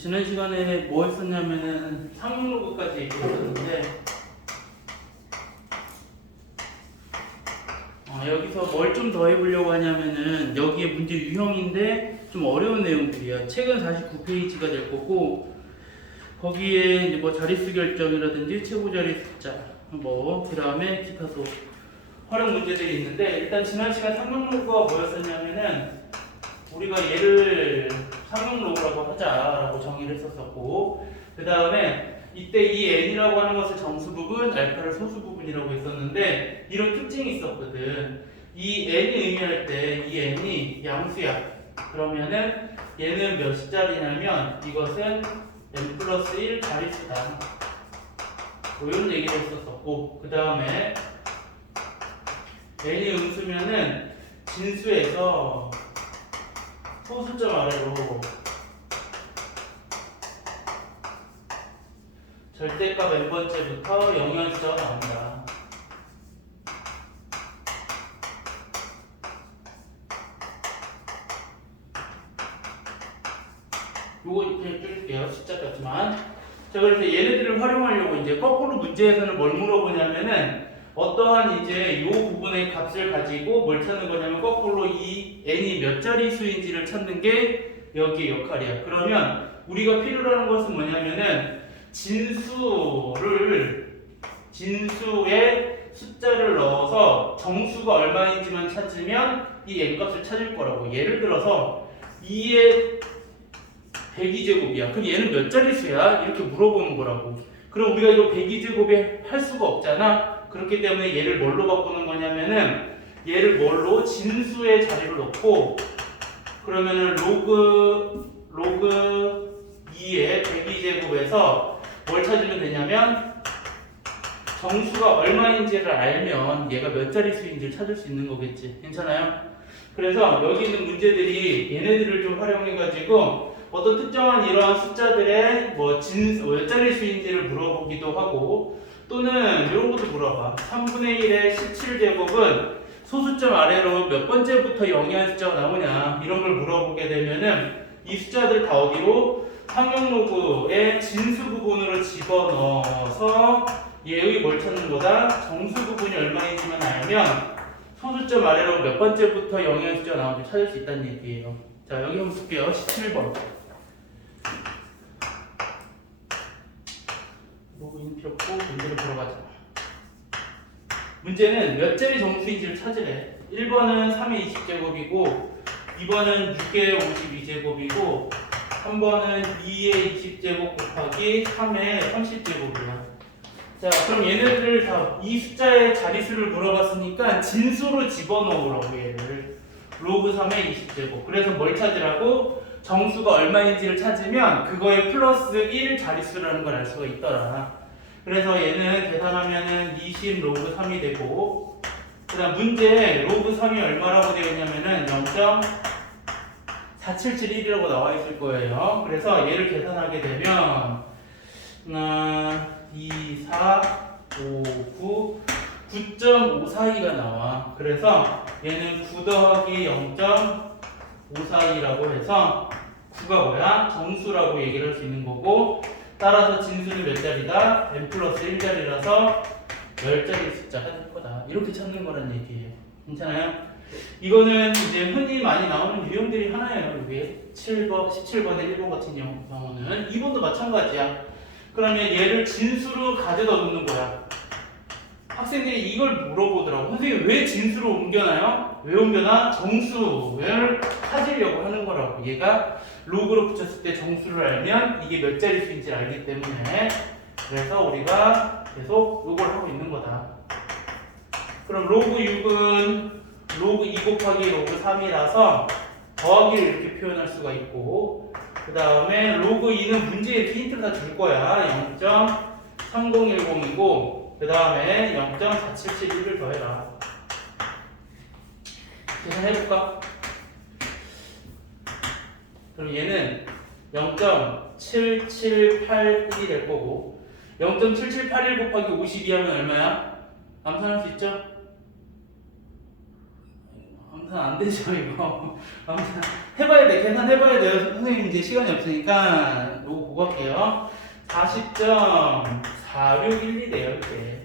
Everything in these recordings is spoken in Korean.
지난 시간에 뭐 했었냐면은 상용로그까지 얘기했었는데 여기서 뭘 좀 더 해보려고 하냐면은 여기에 문제 유형인데 좀 어려운 내용들이야. 책은 49페이지가 될 거고 거기에 이제 뭐 자릿수 결정이라든지 최고 자리 숫자 뭐 그 다음에 기타 소 활용 문제들이 있는데 일단 지난 시간 상용로그가 뭐였었냐면은 우리가 얘를 상용로그라고 하자라고 정의를 했었었고 그 다음에 이때 이 n이라고 하는 것을 정수 부분, 알파를 소수 부분이라고 했었는데 이런 특징이 있었거든. 이 n이 의미할 때 이 n이 양수야. 그러면은 얘는 몇 자리냐면 이것은 n 플러스 1 자릿수다. 뭐 이런 얘기를 했었었고 그 다음에 n이 음수면은 진수에서 소수점 아래로 절대값 n번째부터 영현 숫자가 나온다. 요거 그냥 줄게요. 숫자까지만. 자, 그래서 얘네들을 활용하려고 이제 거꾸로 문제에서는 뭘 물어보냐면은 어떠한 이제 요 부분의 값을 가지고 뭘 찾는 거냐면 거꾸로 이 n이 몇 자리 수인지를 찾는 게 여기의 역할이야. 그러면 우리가 필요로 하는 것은 뭐냐면은 진수에 숫자를 넣어서 정수가 얼마인지만 찾으면 이 n값을 찾을 거라고. 예를 들어서 2의 102제곱이야. 그럼 얘는 몇 자릿수야? 이렇게 물어보는 거라고. 그럼 우리가 이거 102제곱에 할 수가 없잖아. 그렇기 때문에 얘를 뭘로 바꾸는 거냐면은 얘를 뭘로? 진수의 자리로 넣고 그러면은 로그 2의 102제곱에서 뭘 찾으면 되냐면 정수가 얼마인지를 알면 얘가 몇 자릿수인지를 찾을 수 있는 거겠지. 괜찮아요? 그래서 여기 있는 문제들이 얘네들을 좀 활용해가지고 어떤 특정한 이러한 숫자들의 몇 자릿수인지를 물어보기도 하고 또는 이런 것도 물어봐. 3분의 1의 17제곱은 소수점 아래로 몇 번째부터 영이한 숫자가 나오냐 이런 걸 물어보게 되면은 이 숫자들 다 어디로 상용로그의 진수 부분으로 집어넣어서 얘의 뭘 찾는 거다? 정수 부분이 얼마인지만 알면 소수점 아래로 몇 번째부터 영이한 숫자가 나오는지 찾을 수 있다는 얘기예요. 자, 여기 한번 볼게요. 17번. 로그인 필요 없고 문제를 보러 가자. 문제는 몇 자리 정수인지를 찾으래. 1번은 3의 20제곱이고 2번은 6의 52제곱이고 3번은 2의 20제곱 곱하기 3의 30제곱이야. 자, 그럼 얘네들을 다 이 숫자의 자릿수를 물어봤으니까 진수로 집어넣으라고 얘를. 로그 3의 20제곱. 그래서 뭘 찾으라고? 정수가 얼마인지를 찾으면 그거에 플러스 1 자릿수라는 걸 알 수가 있더라. 그래서 얘는 계산하면은 20 로그 3이 되고 그 다음 문제 로그 3이 얼마라고 되어 있냐면은 0.4771이라고 나와 있을 거예요. 그래서 얘를 계산하게 되면 2, 4, 5, 9 9.542가 나와. 그래서 얘는 9 더하기 0.542라고 해서 9가 뭐야? 정수라고 얘기를 할 수 있는 거고 따라서 진수는 몇 자리다? n 플러스 1자리라서 10자리 숫자가 될 거다. 이렇게 찾는 거란 얘기예요. 괜찮아요? 이거는 이제 흔히 많이 나오는 유형들이 하나예요. 이게 17번의 1번 같은 경우는 2번도 마찬가지야. 그러면 얘를 진수로 가져다 놓는 거야. 학생들이 이걸 물어보더라고. 선생님 왜 진수로 옮겨놔요? 왜 옮겨놔? 정수를 찾으려고 하는 거라고. 얘가 로그로 붙였을 때 정수를 알면 이게 몇 자릿수인지 알기 때문에 그래서 우리가 계속 이걸 하고 있는 거다. 그럼 로그 6은 로그 2 곱하기 로그 3이라서 더하기를 이렇게 표현할 수가 있고 그 다음에 로그 2는 문제에 힌트를 다 줄 거야. 0.3010이고 그 다음에 0.4771을 더해라. 계산해볼까? 그럼 얘는 0.7781이 될 거고 0.7781 곱하기 52 하면 얼마야? 암산할 수 있죠? 안 되죠 이거. 아무튼 해봐야 돼. 계산해봐야 돼요. 선생님 이제 시간이 없으니까 요거 보고 할게요. 40.4612 돼요 이게.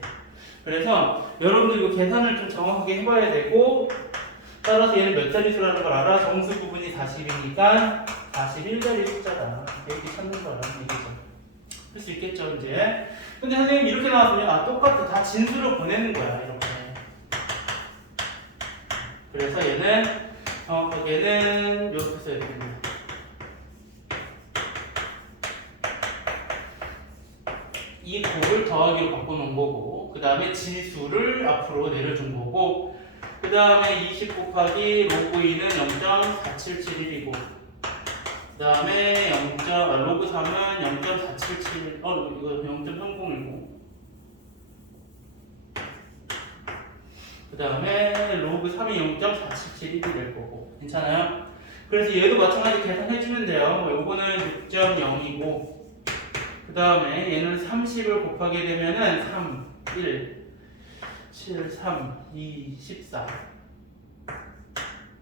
그래서 여러분들 이거 계산을 좀 정확하게 해봐야 되고, 따라서 얘는 몇 자리 수라는 걸 알아? 정수 부분이 40이니까 41자리 숫자다. 이렇게 찾는 거라는 얘기죠. 할 수 있겠죠 이제. 근데 선생님 이렇게 나왔으면 아 똑같아. 다 진수로 보내는 거야 이렇게. 그래서 얘는 이렇게 써야 되겠네. 이 곱을 더하기로 바꿔놓은 거고, 그 다음에 진수를 앞으로 내려준 거고, 그 다음에 20 곱하기 로그 2는 0.4771이고, 그 다음에 로그 3은 0.477, 이거 0.30이고, 그 다음에 로그 3이 0.477이 될 거고. 괜찮아요? 그래서 얘도 마찬가지 계산해주면 돼요. 요거는 6.0이고, 그 다음에 얘는 30을 곱하게 되면은 3, 1, 7, 3, 2, 14.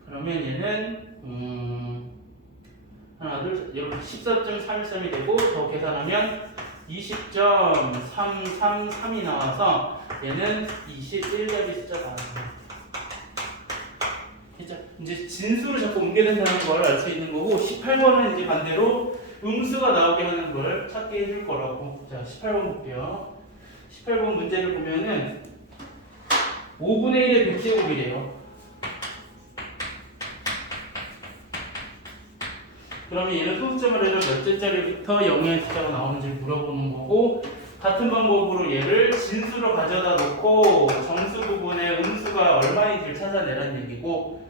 그러면 얘는 하나, 둘, 이렇게 14.313이 되고, 더 계산하면 20.333이 나와서 얘는 21자리 숫자다. 이제 진수를 자꾸 옮겨야 된다는 걸 알 수 있는 거고, 18번은 이제 반대로 음수가 나오게 하는 걸 찾게 해줄 거라고. 자, 18번 볼게요. 18번 문제를 보면은 5분의 1의 100제곱이래요. 그러면 얘는 소수점을 해서 몇 제짜리부터 0의 숫자가 나오는지 물어보는 거고, 같은 방법으로 얘를 진수로 가져다 놓고 정수 부분에 음수가 얼마인지를 찾아내라는 얘기고,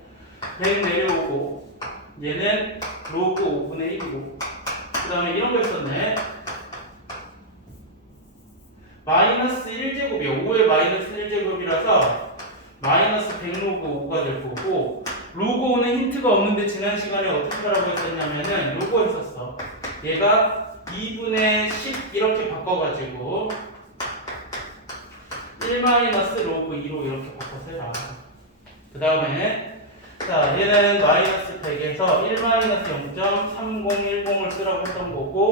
100 내려오고, 얘는 로그 5분의 1이고, 그 다음에 이런 거 있었네. 마이너스 1제곱이요. 5의 마이너스 1제곱이라서 마이너스 100 로그 5가 될 거고, 로그 5는 힌트가 없는데 지난 시간에 어떻게 하라고 했었냐면은 로그 했었어. 얘가 2분의 10 이렇게 바꿔가지고 1 마이너스 로그 2로 이렇게 바꿔서 해라. 그 다음에 자, 얘는 마이너스 100에서 1 마이너스 0.3010을 쓰라고 했던 거고,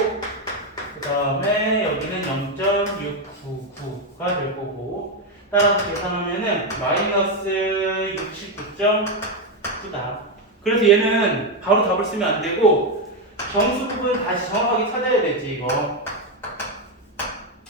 그 다음에 여기는 0.699가 될 거고, 따라서 계산하면은 마이너스 69.9다. 그래서 얘는 바로 답을 쓰면 안 되고, 정수 부분을 다시 정확하게 찾아야 되지, 이거.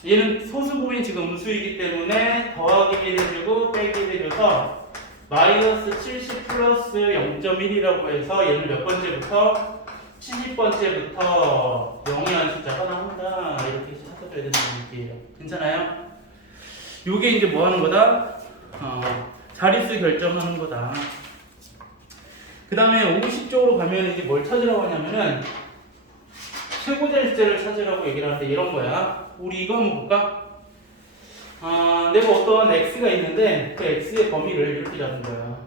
얘는 소수 부분이 지금 음수이기 때문에 더하기를 해주고 빼기를 해줘서 마이너스 70 플러스 0.1이라고 해서 얘는 몇 번째부터? 70번째부터 0이라는 숫자가 나온다. 이렇게 찾아줘야 된다는 얘기예요. 괜찮아요? 요게 이제 뭐 하는 거다? 자릿수 결정하는 거다. 그 다음에 50쪽으로 가면 이제 뭘 찾으라고 하냐면은 최고자릿수를 찾으라고 얘기를 하는데 이런 거야. 우리 이거 한번 볼까? 내가 어떤 x가 있는데 그 x의 범위를 이렇게 잡는 거야.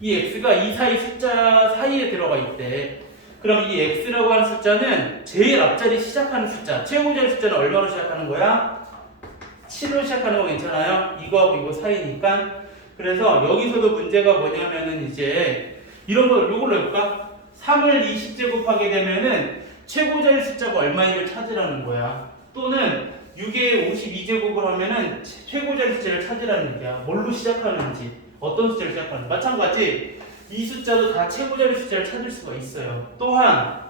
이 x가 이 사이 숫자 사이에 들어가 있대. 그럼 이 x라고 하는 숫자는 제일 앞자리 시작하는 숫자, 최고자리 숫자는 얼마로 시작하는 거야? 7로 시작하는 거 괜찮아요? 이거하고 이거 사이니까. 그래서 여기서도 문제가 뭐냐면은 이제 이런 거 요걸로 해볼까? 3을 20제곱하게 되면은 최고자리 숫자가 얼마인지를 찾으라는 거야. 또는 6에 52제곱을 하면은 최고자리 숫자를 찾으라는 얘기야. 뭘로 시작하는지, 어떤 숫자를 시작하는지. 마찬가지 이 숫자도 다 최고자리 숫자를 찾을 수가 있어요. 또한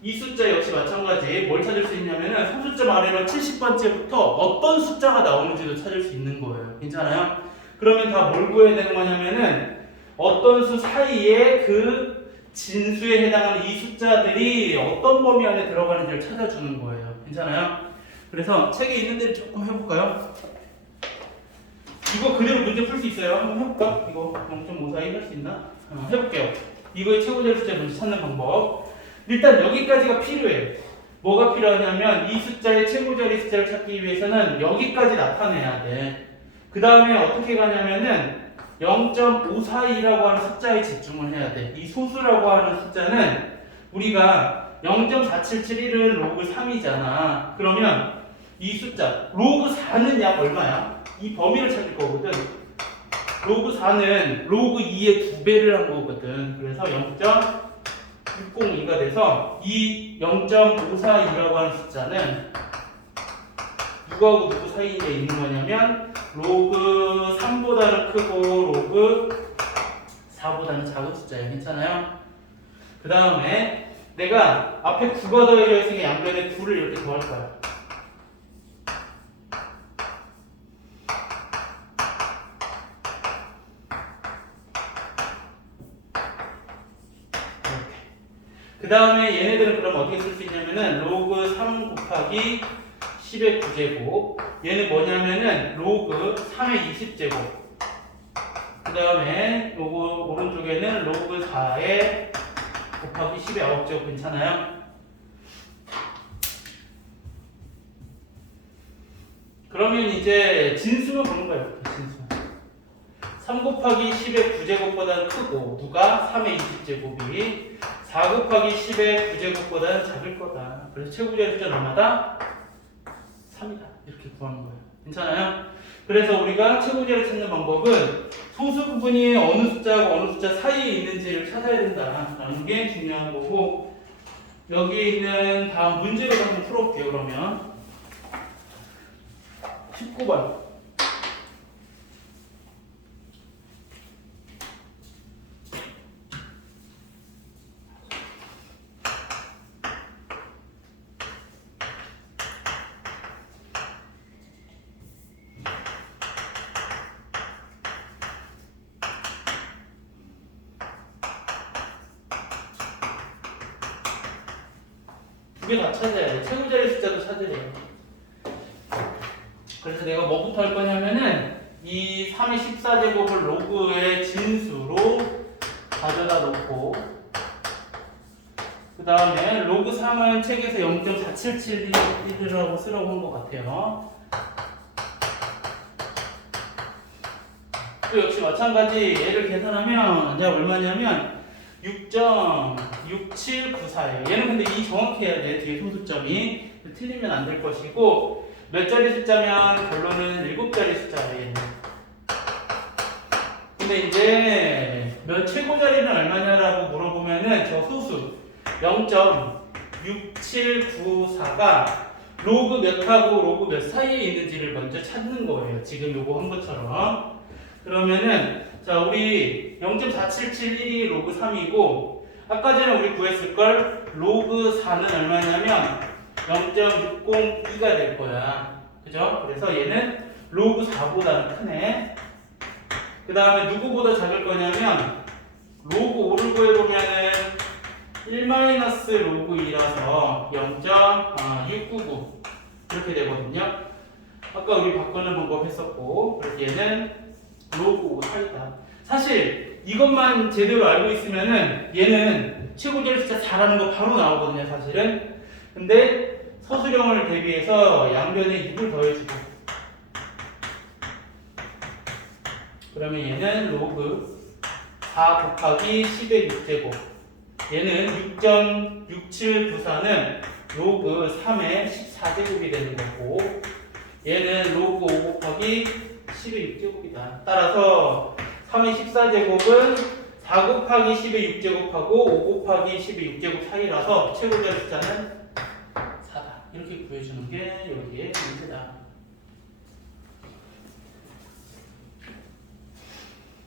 이 숫자 역시 마찬가지 뭘 찾을 수 있냐면은 소수점 아래로 70번째부터 어떤 숫자가 나오는지도 찾을 수 있는 거예요. 괜찮아요? 그러면 다 뭘 구해야 되는 거냐면은 어떤 수 사이에 그 진수에 해당하는 이 숫자들이 어떤 범위 안에 들어가는지를 찾아주는 거예요. 괜찮아요? 그래서 책에 있는 데를 조금 해볼까요? 이거 그대로 문제 풀 수 있어요. 한번 해볼까? 이거 0.5 사이 할 수 있나? 해볼게요. 이거의 최고자리 숫자 문제 찾는 방법. 일단 여기까지가 필요해. 뭐가 필요하냐면 이 숫자의 최고자리 숫자를 찾기 위해서는 여기까지 나타내야 돼. 그 다음에 어떻게 가냐면은 0.542라고 하는 숫자에 집중을 해야 돼. 이 소수라고 하는 숫자는 우리가 0.4771은 로그 3이잖아. 그러면 이 숫자 로그 4는 약 얼마야? 이 범위를 찾을 거거든. 로그 4는 로그 2의 2배를 한 거거든. 그래서 0.602가 돼서 이 0.542라고 하는 숫자는 누구하고 누구 사이에 있는 거냐면 로그 3보다는 크고 로그 4보다는 작은 숫자예요. 괜찮아요? 그 다음에 내가 앞에 9가 더해져 있으니까 양변에 9를 이렇게 더할 거야. 그 다음에 얘네들은 그럼 어떻게 쓸 수 있냐면은 로그 3 곱하기 10의 9제곱, 얘는 뭐냐면은 로그 3의 20제곱, 그 다음에 로그 오른쪽에는 로그 4의 곱하기 10의 9제곱. 괜찮아요? 그러면 이제 진수만 보는 거예요. 진수 3 곱하기 10의 9제곱보다는 크고 누가 3의 20제곱이 4 곱하기 10의 9제곱보다는 작을 거다. 그래서 최고자리 숫자는 얼마다? 3이다. 이렇게 구하는 거예요. 괜찮아요? 그래서 우리가 최고자리를 찾는 방법은 소수 부분이 어느 숫자하고 어느 숫자 사이에 있는지를 찾아야 된다라는 게 중요한 거고, 여기 있는 다음 문제를 한번 풀어볼게요. 그러면 19번. 두 개 다 찾아야 돼. 최고자리 숫자도 찾으래요. 그래서 내가 뭐부터 할 거냐면은 이 3의 14제곱을 로그의 진수로 가져다 놓고, 그 다음에 로그 3은 책에서 0.4771이라고 쓰라고 한 것 같아요. 또 역시 마찬가지 얘를 계산하면 이제 얼마냐면 6.6794예요. 얘는 근데 이 정확히 해야 돼. 뒤에 소수점이 틀리면 안 될 것이고, 몇 자리 숫자면 결론은 7자리 숫자예요. 얘는. 근데 이제 최고 자리는 얼마냐라고 물어보면은 저 소수 0.6794가 로그 몇하고 로그 몇 사이에 있는지를 먼저 찾는 거예요. 지금 요거 한 것처럼. 그러면은 자, 우리 0.4771이 로그 3이고, 아까 전에 우리 구했을 걸 로그 4는 얼마냐면 0.602가 될 거야. 그죠? 그래서 얘는 로그 4보다는 크네. 그 다음에 누구보다 작을 거냐면 로그 5를 구해보면은 1-로그 2라서 0.699 이렇게 되거든요. 아까 우리 바꾸는 방법 했었고, 그래서 얘는 로그 5 사이다. 사실 이것만 제대로 알고 있으면은 얘는 최고자리 숫자 4라는 거 바로 나오거든요, 사실은. 근데 서술형을 대비해서 양변에 6을 더해주고, 그러면 얘는 로그 4 곱하기 10의 6제곱, 얘는 6.6794는 로그 3의 14제곱이 되는 거고, 얘는 로그 5 곱하기 10의 6제곱이다. 따라서 3의 14제곱은 4 곱하기 10의 6제곱하고 5 곱하기 10의 6제곱 사이라서 최고자리 숫자는 4다. 이렇게 구해주는 게 여기에 문제다.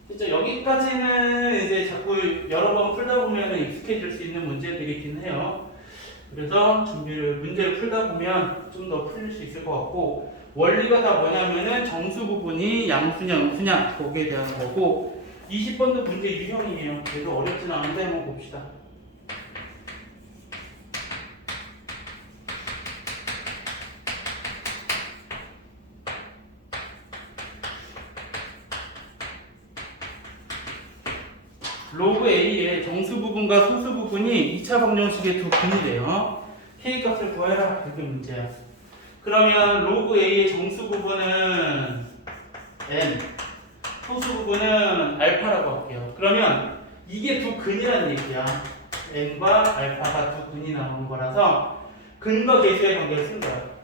진짜 여기까지는 이제 자꾸 여러 번 풀다 보면 익숙해질 수 있는 문제들이긴 해요. 그래서 문제를 풀다 보면 좀 더 풀릴 수 있을 것 같고, 원리가 다 뭐냐면은 정수 부분이 양수냐 음수냐 거기에 대한 거고, 20번도 문제 유형이에요. 그래도 어렵진 않은데 한번 봅시다. 로그 A의 정수 부분과 소수 부분이 2차 방정식의 두 근이래요. K 값을 구해라. 이게 문제야. 그러면 로그 A의 정수 부분은 N, 소수 부분은 알파라고 할게요. 그러면 이게 두 근이라는 얘기야. N과 알파가 두 근이 나오는 거라서 근과 계수의 관계를 쓴 거야.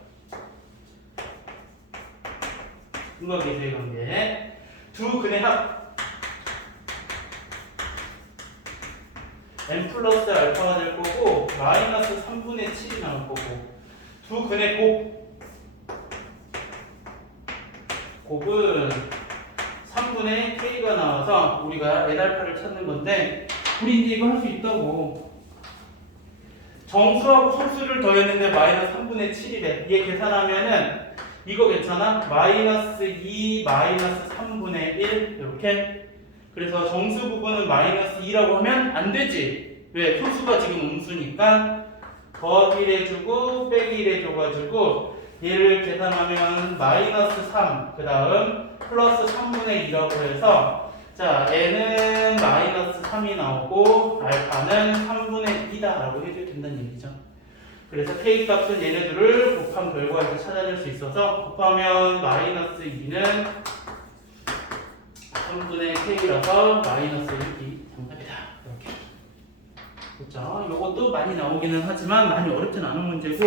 근거 계수의 관계. 두 근의 합 n 플러스 알파가 될 거고 마이너스 3분의 7이 나올 거고 두 근의 곱은 3분의 k가 나와서 우리가 n알파를 찾는 건데 우리 이제 이거 할 수 있다고. 정수하고 소수를 더했는데 마이너스 3분의 7이래. 얘 계산하면은 이거 괜찮아? 마이너스 2 마이너스 3분의 1 이렇게. 그래서 정수 부분은 마이너스 2라고 하면 안 되지. 왜? 소수가 지금 음수니까 더하기를 해주고 빼기를 해줘가지고 얘를 계산하면 마이너스 3 그 다음 플러스 3분의 2라고 해서 자 n은 마이너스 3이 나오고 알파는 3분의 2다 라고 해줘야 된다는 얘기죠. 그래서 k 값은 얘네들을 곱한 결과에서 찾아낼 수 있어서 곱하면 마이너스 2는 3분의 k라서 마이너스 1이 정답이다. 이렇게. 그렇죠? 이것도 많이 나오기는 하지만 많이 어렵진 않은 문제고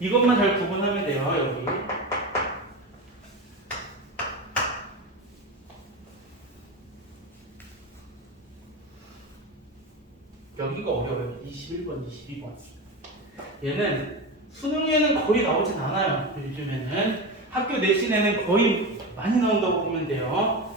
이것만 잘 구분하면 돼요. 여기. 여기가 어려워요. 21번, 22번. 얘는 수능에는 거의 나오진 않아요. 요즘에는 학교 내신에는 거의 많이 나온다고 보면 돼요.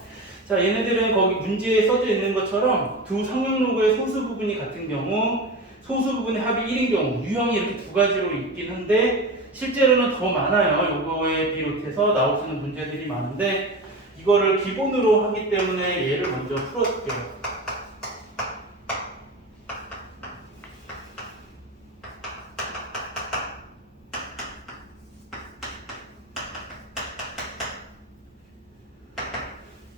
자, 얘네들은 거기 문제에 써져 있는 것처럼 두 상용로그의 소수 부분이 같은 경우 소수 부분의 합이 1인 경우 유형이 이렇게 두 가지로 있긴 한데 실제로는 더 많아요. 요거에 비롯해서 나올 수 있는 문제들이 많은데 이거를 기본으로 하기 때문에 얘를 먼저 풀어줄게요.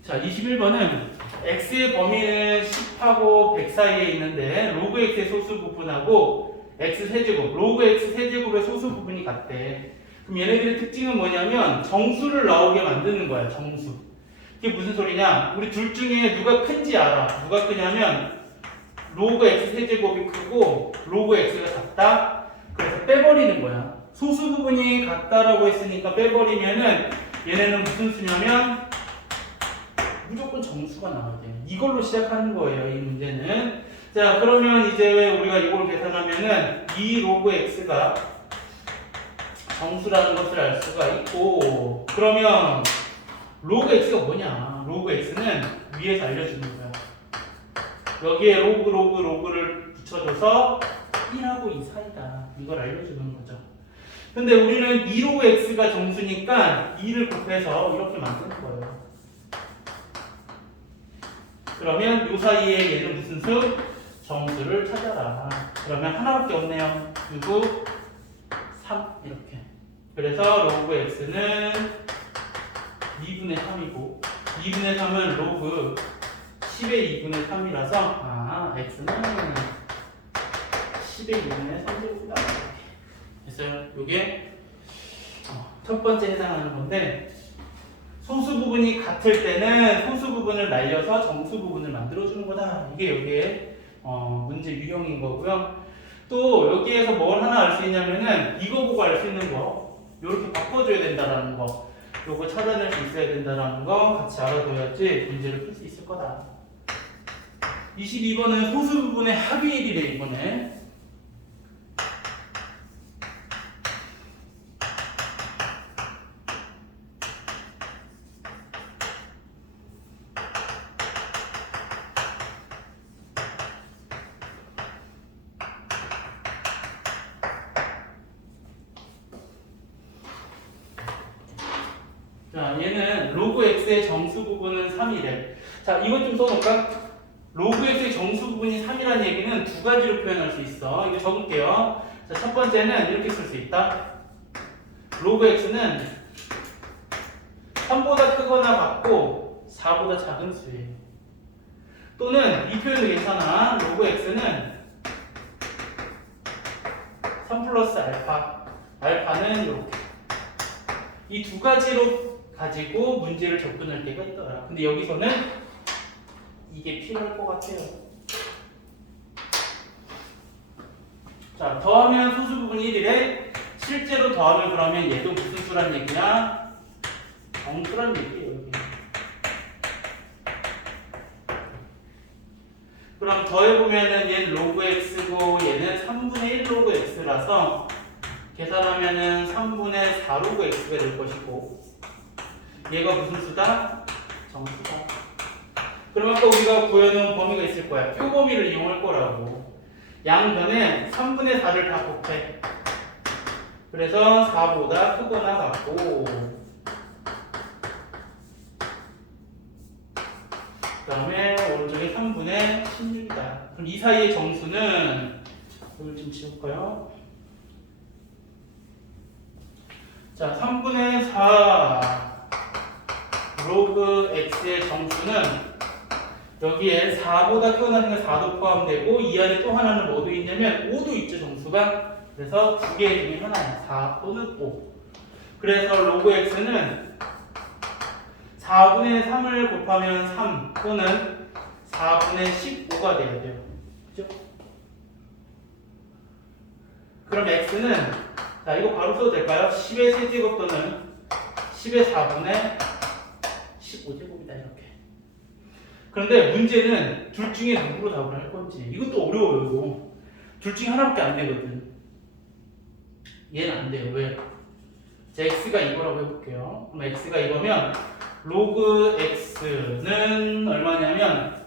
자, 21번은 x의 범위는 10하고 100 사이에 있는데 로그 x의 소수 부분하고 x 세제곱, 로그 x 세제곱의 소수 부분이 같대. 그럼 얘네들의 특징은 뭐냐면 정수를 나오게 만드는 거야, 정수. 이게 무슨 소리냐? 우리 둘 중에 누가 큰지 알아. 누가 크냐면 로그 x 세제곱이 크고 로그 x가 같다. 그래서 빼버리는 거야. 소수 부분이 같다라고 했으니까 빼버리면은 얘네는 무슨 수냐면 무조건 정수가 나와야 돼요. 이걸로 시작하는 거예요, 이 문제는. 자, 그러면 이제 우리가 이걸 계산하면은 이 로그 x가 정수라는 것을 알 수가 있고, 그러면 로그 x가 뭐냐? 로그 x는 위에서 알려주는 거야. 여기에 로그를 붙여줘서 1하고 2 사이다. 이걸 알려주는 거죠. 근데 우리는 2로그 x가 정수니까 2를 곱해서 이렇게 만드는 거예요. 그러면 요 사이에 얘는 무슨 수? 정수를 찾아라. 그러면 하나밖에 없네요. 6, 3 이렇게. 그래서 로그 x는 2분의 3이고 2분의 3은 로그 10의 2분의 3이라서 x는 10의 2분의 3제곱이다. 됐어요? 요게 첫 번째 해당하는 건데 소수 부분이 같을 때는 소수 부분을 날려서 정수 부분을 만들어주는 거다. 이게 여기에 문제 유형인 거고요. 또 여기에서 뭘 하나 알 수 있냐면은 이거 보고 알 수 있는 거 이렇게 바꿔줘야 된다라는 거 요거 찾아낼 수 있어야 된다라는 거 같이 알아둬야지 문제를 풀 수 있을 거다. 22번은 소수 부분의 합이 1이래 이번에. 자, 얘는 로그 x의 정수 부분은 3이래. 자, 이것 좀 써놓을까? 로그 x의 정수 부분이 3이라는 얘기는 두 가지로 표현할 수 있어. 이거 적을게요. 자, 첫 번째는 이렇게 쓸 수 있다. 로그 x는 3보다 크거나 같고 4보다 작은 수예요. 또는 이 표현도 괜찮아. 로그 x는 3 플러스 알파. 알파는 이렇게. 이 두 가지로 가지고 문제를 접근할 때가 있더라. 근데 여기서는 이게 필요할 것 같아요. 자, 더하면 소수 부분 1이래. 실제로 더하면 그러면 얘도 무슨 수란 얘기냐? 정수란 얘기예요. 그럼 더해보면은 얘는 로그 x고 얘는 3분의 1 로그 x라서 계산하면은 3분의 4 로그 x가 될 것이고 얘가 무슨 수다? 정수다. 그럼 아까 우리가 구해놓은 범위가 있을 거야. 표 범위를 이용할 거라고. 양변에 3분의 4를 다 곱해. 그래서 4보다 크거나 같고 그 다음에 오른쪽에 3분의 16이다. 그럼 이 사이의 정수는 이걸 좀 지울까요? 자, 3분의 4 로그 x의 정수는 여기에 4보다 크거나 는 4도 포함되고 이 안에 또 하나는 뭐도 있냐면 5도 있죠, 정수가. 그래서 두 개 중에 하나야. 4 또는 5. 그래서 로그 x는 4분의 3을 곱하면 3 또는 4분의 15가 돼야 돼요. 그죠? 그럼 x는 자 이거 바로 써도 될까요? 10의 세제곱 또는 10의 4분의 15제곱이다 이렇게. 그런데 문제는 둘 중에 누구로 답을 할 건지. 이것도 어려워요. 이거. 둘 중에 하나밖에 안 되거든. 얘는 안 돼요. 왜? 자, x가 이거라고 해볼게요. 그럼 x가 이거면 로그 x는 얼마냐면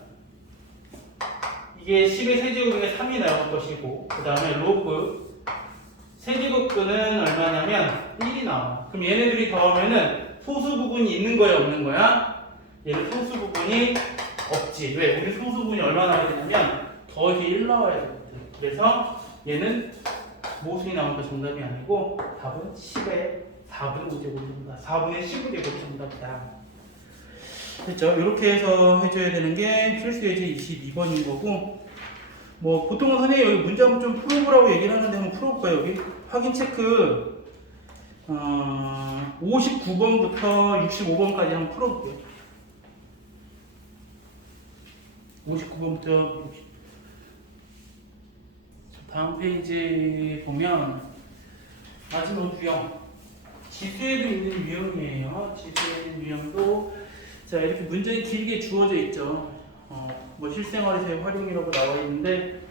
이게 10의 세제곱에 3이 나올 것이고 그 다음에 로그 세제곱근은 얼마냐면 1이 나와. 그럼 얘네들이 더하면은 소수 부분이 있는 거야 없는 거야? 얘는 소수 부분이 없지. 왜? 우리 소수 부분이 얼마나 나와야 되냐면 더해서 1 나와야 되거든. 그래서 얘는 모순이 나오니까 정답이 아니고 답은 10의 4분의 5제곱입니다. 4분의 15제곱이 정답이다. 됐죠? 이렇게 해서 해줘야 되는 게 필수 예제 22번인 거고, 뭐 보통은 선생님 여기 문제 한번 좀 풀어보라고 얘기를 하는데 한번 풀어볼까요? 여기 확인 체크 59번부터 65번까지 한번 풀어볼게요. 59번부터 다음 페이지 보면 마지막 유형, 지수에도 있는 유형이에요. 지수에 있는 유형도 자 이렇게 문제가 길게 주어져 있죠. 뭐 실생활에서의 활용이라고 나와 있는데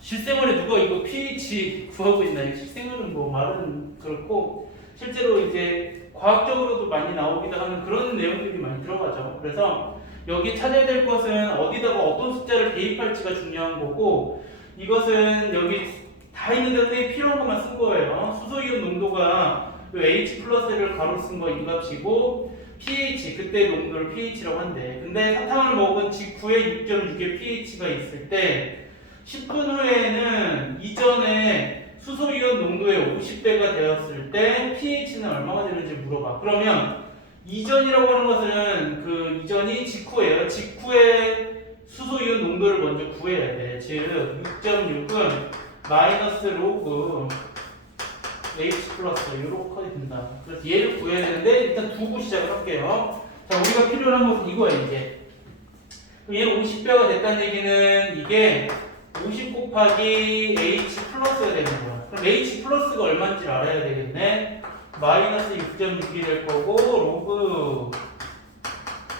실생활에 누가 이거 pH 구하고 있나요? 실생활은 뭐 말은 그렇고 실제로 이제 과학적으로도 많이 나오기도 하는 그런 내용들이 많이 들어가죠. 그래서 여기 찾아야 될 것은 어디다가 어떤 숫자를 대입할지가 중요한 거고 이것은 여기 다 있는데 필요한 것만 쓴 거예요. 수소이온 농도가 H 플러스를 가로 쓴 거 이 값이고 pH 그때 농도를 pH라고 한대. 근데 사탕을 먹은 직후에 6.6의 pH가 있을 때 10분 후에는 이전에 수소이온 농도의 50배가 되었을 때 pH는 얼마가 되는지 물어봐. 그러면 이전이라고 하는 것은 그 이전이 직후예요. 직후에 수소이온 농도를 먼저 구해야 돼. 즉 6.6은 마이너스 로그 H 플러스 이렇게 컷이 된다. 그래서 얘를 구해야 되는데 일단 두고 시작을 할게요. 자, 우리가 필요한 것은 이거예요. 이제 얘 50배가 됐다는 얘기는 이게 50 곱하기 H 플러스가 되는 거야. 그럼 H 플러스가 얼마인지 알아야 되겠네. 마이너스 6.6이 될 거고 로그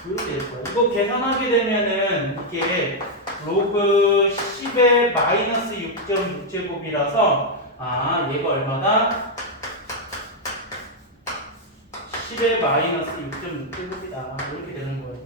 이렇게 될 거야. 이거 계산하게 되면은 이게 로그 10의 마이너스 6.6제곱이라서 아 얘가 얼마다? 10의 마이너스 6.6제곱이다. 이렇게 되는 거예요.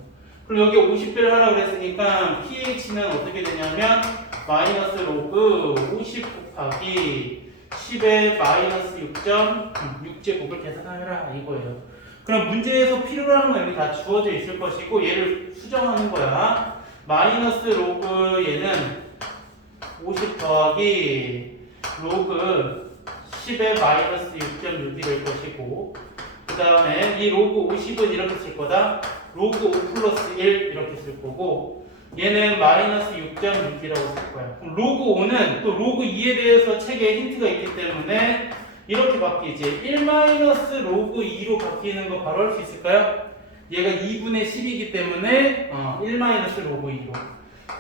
그럼 여기 50배를 하라고 그랬으니까 pH는 어떻게 되냐면 마이너스 로그 50 곱하기 10의 마이너스 6.6제곱을 계산하라 이거예요. 그럼 문제에서 필요로 하는 건 여기 다 주어져 있을 것이고 얘를 수정하는 거야. 마이너스 로그 얘는 50 더하기 로그 10의 마이너스 6.6이 될 것이고 그 다음에 이 로그 50은 이렇게 쓸 거다. 로그 5 플러스 1 이렇게 쓸 거고 얘는 마이너스 6.6이라고 쓸 거야. 그럼 로그 5는 또 로그 2에 대해서 책에 힌트가 있기 때문에 이렇게 바뀌지. 1 마이너스 로그 2로 바뀌는 거 바로 할 수 있을까요? 얘가 2분의 10이기 때문에 1 마이너스 로그 2로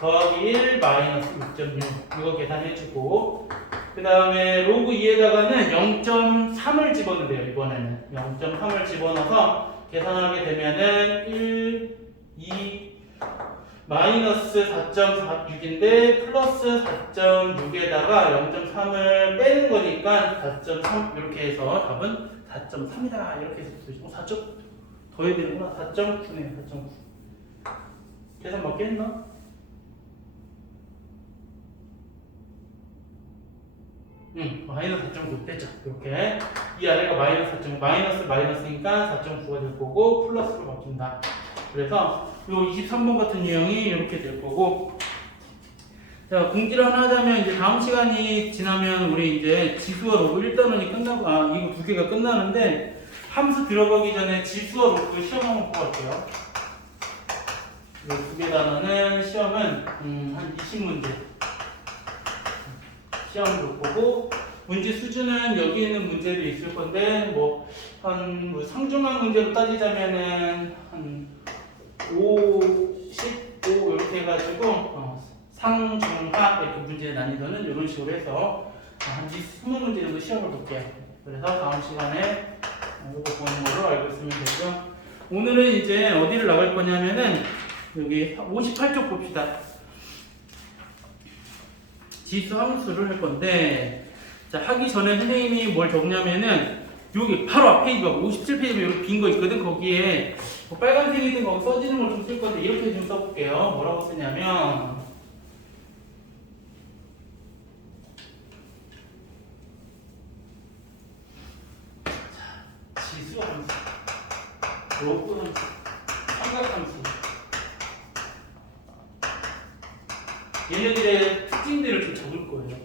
더하기 1 마이너스 6.6 이거 계산해주고 그 다음에 로그 2에다가는 0.3을 집어넣으래요. 이번에는 0.3을 집어넣어서 계산하게 되면은 1, 2, 마이너스 4.46인데 플러스 4.6에다가 0.3을 빼는 거니까 4.3 이렇게 해서 답은 4.3이다 이렇게 해서 쓰시고 4점 더 해야 되는구나. 4.9네요. 4.9 계산 맞겠나? 마이너스 4.9 됐죠. 이렇게 이 아래가 마이너스 4.9 마이너스니까 4.9가 될 거고 플러스로 바뀐다. 그래서 요 23번 같은 유형이 이렇게 될 거고, 자 공지를 하나 하자면 이제 다음 시간이 지나면 우리 이제 지수와 로그 1단원이 끝나고 이거 두 개가 끝나는데 함수 들어가기 전에 지수와 로그 시험 한번 보고 갈게요. 이 두 개 단원은 시험은 한 20문제 시험을 보고 문제 수준은 여기 있는 문제도 있을 건데 뭐 한 상중한 문제로 따지자면은 한 5, 15 이렇게 해가지고 상중하 이렇게 문제 난이도는 이런 식으로 해서 한 20문제 정도 시험을 볼게요. 그래서 다음 시간에 이거 보는 걸로 알고 있으면 되죠. 오늘은 이제 어디를 나갈 거냐면은 여기 58쪽 봅시다. 지수 함수를 할 건데, 자 하기 전에 선생님이 뭘 적냐면은 여기 바로 앞에 57페이지에 이렇게 빈 거 있거든. 거기에 뭐 빨간색이든 거기 써지는 걸 좀 쓸 건데 이렇게 좀 써볼게요. 뭐라고 쓰냐면 자, 지수 함수, 로그 함수, 삼각 함수 얘네들의 특징들을 좀 적을 거예요.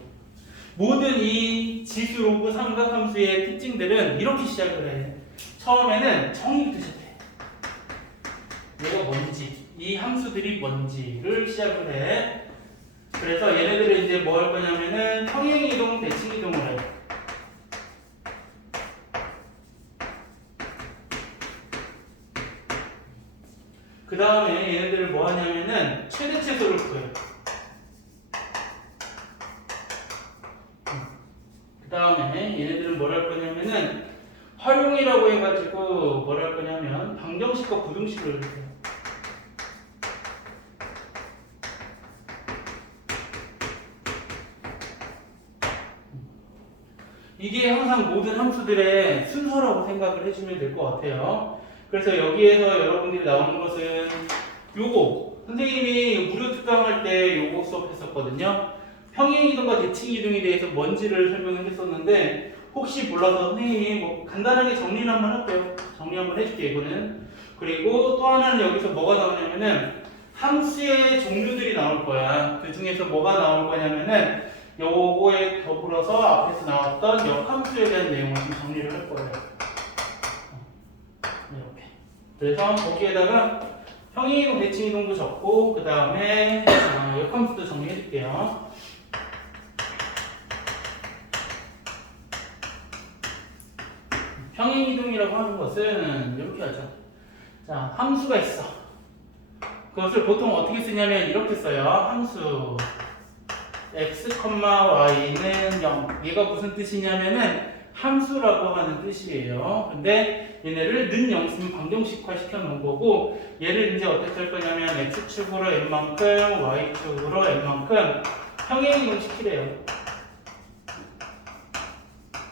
모든 이 지수, 로그, 삼각 함수의 특징들은 이렇게 시작을 해. 처음에는 정의부터 시작해. 얘가 뭔지, 이 함수들이 뭔지를 시작을 해. 그래서 얘네들을 이제 뭐 할 거냐면은 평행이동, 대칭이동을 해. 그 다음에 얘네들을 뭐 하냐면은 최대최소를 구해. 그 다음에 얘네들은 뭘 할 거냐면은 활용이라고 해가지고 뭘 할 거냐면 방정식과 부등식을 해요. 이게 항상 모든 함수들의 순서라고 생각을 해주면 될 것 같아요. 그래서 여기에서 여러분들이 나오는 것은 요거 선생님이 무료 특강할 때 요거 수업했었거든요. 평행이동과 대칭이동에 대해서 뭔지를 설명을 했었는데 혹시 몰라서 선생님이 뭐 간단하게 정리를 한번 할게요. 정리 한번 해줄게 이거는. 그리고 또 하나는 여기서 뭐가 나오냐면은 함수의 종류들이 나올 거야. 그 중에서 뭐가 나올 거냐면은 요거에 더불어서 앞에서 나왔던 역함수에 대한 내용을 좀 정리를 할 거예요. 이렇게. 그래서 거기에다가 평행이동, 대칭이동도 적고 그 다음에 역함수도 정리해 줄게요. 평행이동이라고 하는 것은 이렇게 하죠. 자, 함수가 있어. 그것을 보통 어떻게 쓰냐면 이렇게 써요. 함수 x, y는 0. 얘가 무슨 뜻이냐면은 함수라고 하는 뜻이에요. 근데 얘네를 는 0 쓰면 방정식화 시켜 놓은 거고, 얘를 이제 어떻게 할 거냐면 x축으로 n만큼, y축으로 n만큼 평행이동 시키래요.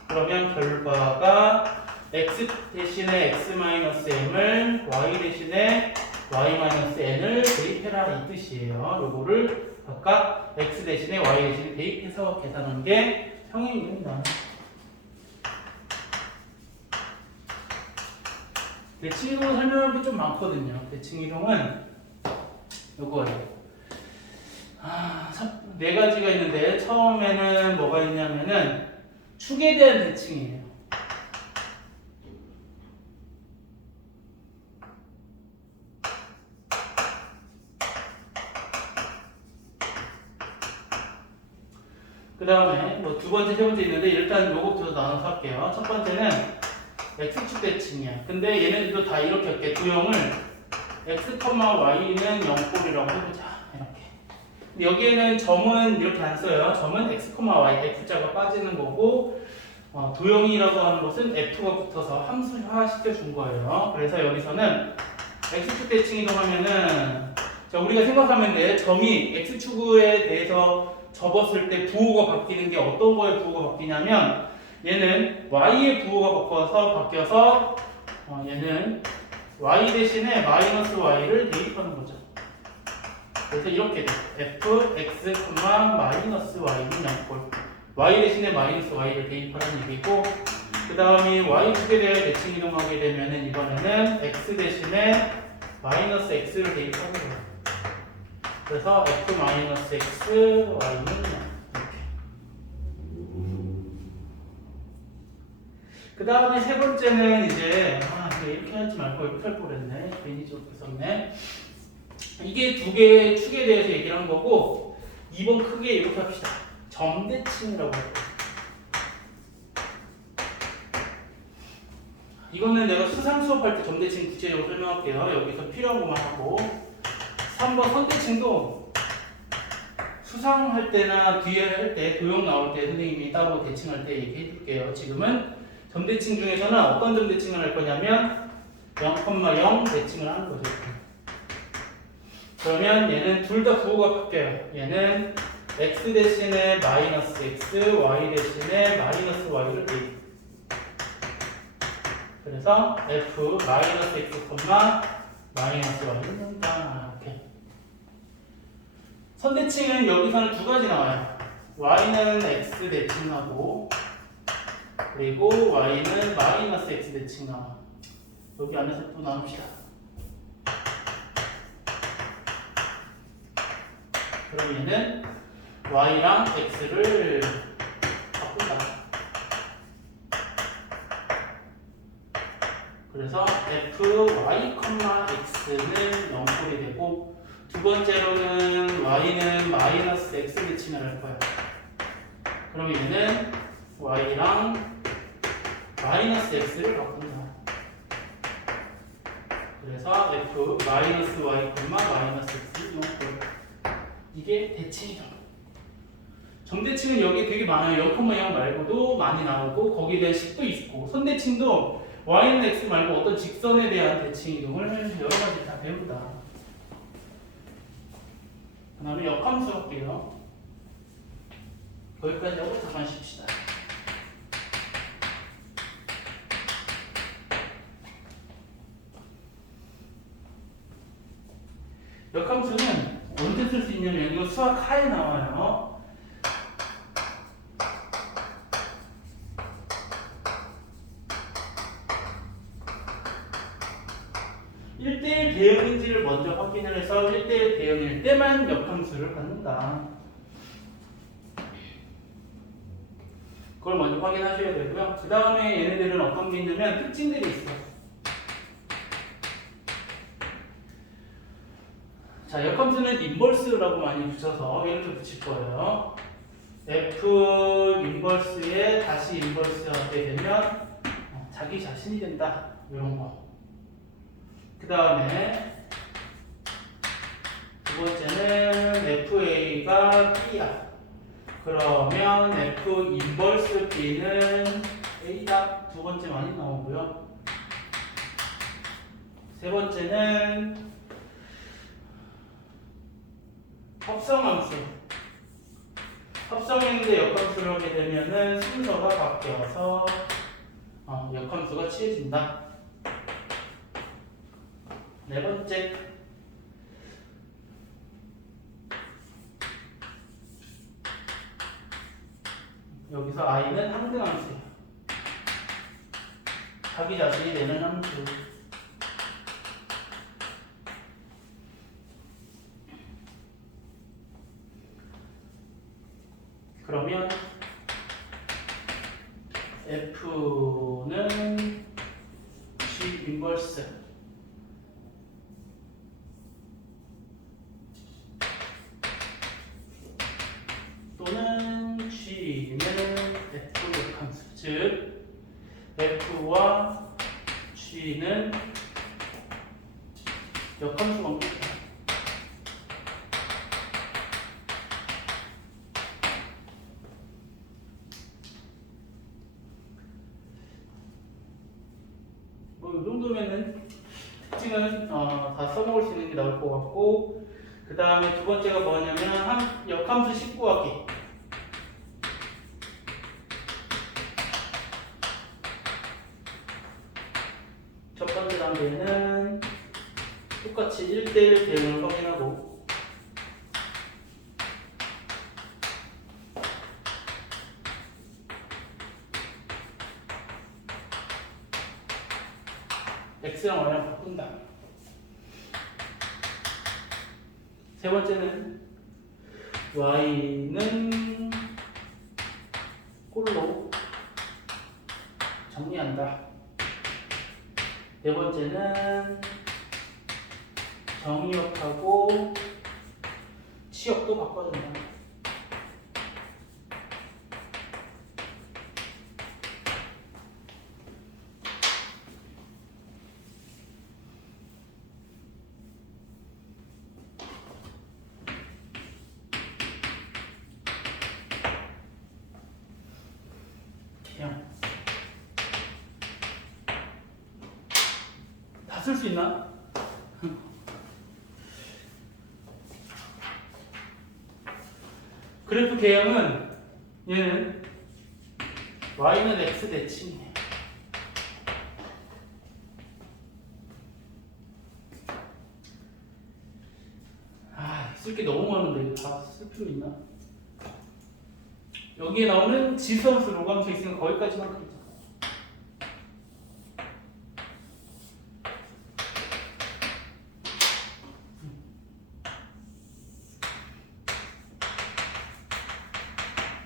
그러면 결과가 x 대신에 x-m을 y 대신에 y-n을 대입해라 이 뜻이에요. 요거를 각각 x 대신에 y 대신에 대입해서 계산한 게 평행이동이다. 대칭이동은 설명할 게 좀 많거든요. 대칭이동은 요거예요. 네 가지가 있는데 처음에는 뭐가 있냐면은 축에 대한 대칭이에요. 그 다음에 뭐 두 번째, 세 번째 있는데 일단 요것부터 나눠서 할게요. 첫 번째는 x축 대칭이야. 근데 얘네들도 다 이렇게 할게. 도형을 x, y는 0꼴이라고 해보자. 이렇게. 근데 여기에는 점은 이렇게 안 써요. 점은 x, y, f자가 빠지는 거고 도형이라고 하는 것은 f가 붙어서 함수화 시켜준 거예요. 그래서 여기서는 x축 대칭 이동하면은 자, 우리가 생각하면 돼. 점이 x축에 대해서 접었을 때 부호가 바뀌는 게 어떤 거에 부호가 바뀌냐면 얘는 y의 부호가 바뀌어서 얘는 y 대신에 마이너스 y를 대입하는 거죠. 그래서 이렇게 돼. fx, 마이너스 y는 0꼴. y 대신에 마이너스 y를 대입하라는 얘기고, 그 다음에 y축에 대해 대칭 이동하게 되면은 이번에는 x 대신에 마이너스 x를 대입하는 거예요. 그래서 f 마이너스 x, y는 0. 이렇게. 그 다음에 세 번째는 이제 이렇게 하지 말고 이렇게 할 뻔했네. 괜히 좀 썼네. 이게 두 개의 축에 대해서 얘기를 한 거고, 2번 크게 이렇게 합시다. 점대칭이라고 할 거예요. 이거는 내가 수상 수업할 때 점대칭 구체적으로 설명할게요. 여기서 필요한 것만 하고. 3번 선대칭도 수상할 때나 뒤에 할 때, 도형 나올 때 선생님이 따로 대칭할 때 얘기해 줄게요. 지금은 점대칭 중에서는 어떤 점대칭을 할 거냐면 0,0 대칭을 하는 거죠. 그러면 얘는 둘 다 부호가 바뀌어요. 얘는 x 대신에 마이너스 x, y 대신에 마이너스 y를 대입. 그래서 f 마이너스 x, 마이너스 y는 0다. 이렇게. 선대칭은 여기서는 두 가지 나와요. y는 x 대칭하고, 그리고 y는 마이너스 x 대칭 나와. 여기 안에서 또 나눕시다. 그럼 얘는 y랑 x를 바꾼다. 그래서 fy, x는 0꼴이 되고, 두 번째로는 y는 마이너스 x 대칭을 할 거야. 그럼 얘는 y랑 마이너스 x를 바꾼다. 그래서 f 마이너스 y, 마이너스 x는 0꼴. 이게 대칭이다. 점대칭은 여기 되게 많아요. 0,0 말고도 많이 나오고, 거기에 대한 식도 있고, 선대칭도 y는 x 말고 어떤 직선에 대한 대칭 이동을 여러 가지 다 배운다. 그 다음에 역함수 할게요. 거기까지 하고 잠깐 쉽시다. 역함수는 언제 쓸 수 있냐면 이거 수학 하에 나와요. 1대1 대응인지를 먼저 확인을 해서 1대1 대응일 때만 역함수를 갖는다. 그걸 먼저 확인하셔야 되고요. 그 다음에 얘네들은 어떤 게 있냐면 특징들이 있어. 자, 역함수는 인버스라고 많이 붙여서 얘를 좀 붙일 거예요. F 인버스에 다시 인버스 하게 되면 자기 자신이 된다. 이런 거. 그 다음에 두 번째는 FA가 B야. 그러면 F 인버스 B는 A다. 두 번째 많이 나오고요. 세 번째는 합성함수. 합성했는데 역함수를 하게 되면은 순서가 바뀌어서 역함수가 취해진다. 네 번째. 여기서 i는 항등함수야. 자기 자신이 내는 함수. 그러면 F는 G 인버스 또는 G는 F 역함수, 즉 F와 G는 역함수 관계다. 이 정도면은 특징은 다 써먹을 수 있는 게 나올 것 같고, 그 다음에 두 번째가 뭐냐면 역함수 19하기. 첫 번째 단계는 똑같이 1대1 대응을 확인하고 x랑 y랑 바꾼다. 세 번째는 y는 꼴로 정리한다. 네 번째는 정의역하고 치역도 바꿔준다. 그냥 다 쓸 수 있나? 그래프 개형은 얘는 y는 x 대칭이에요. 쓸 게 너무 많은데 이거 다 쓸 필요 있나? 여기에 나오는 지수함수, 로감수 있으면 거기까지만 그리자.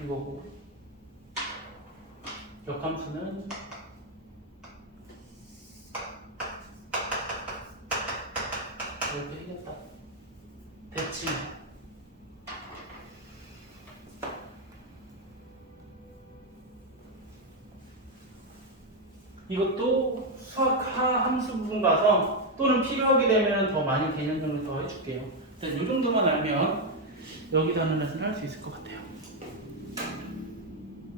이거고 역함수는 이렇게 생겼다. 대칭. 이것도 수학 함수 부분 가서 또는 필요하게 되면 더 많이 개념 정리 더 해줄게요. 일단 이 정도만 알면 여기서 하는 레슨을 할 수 있을 것 같아요.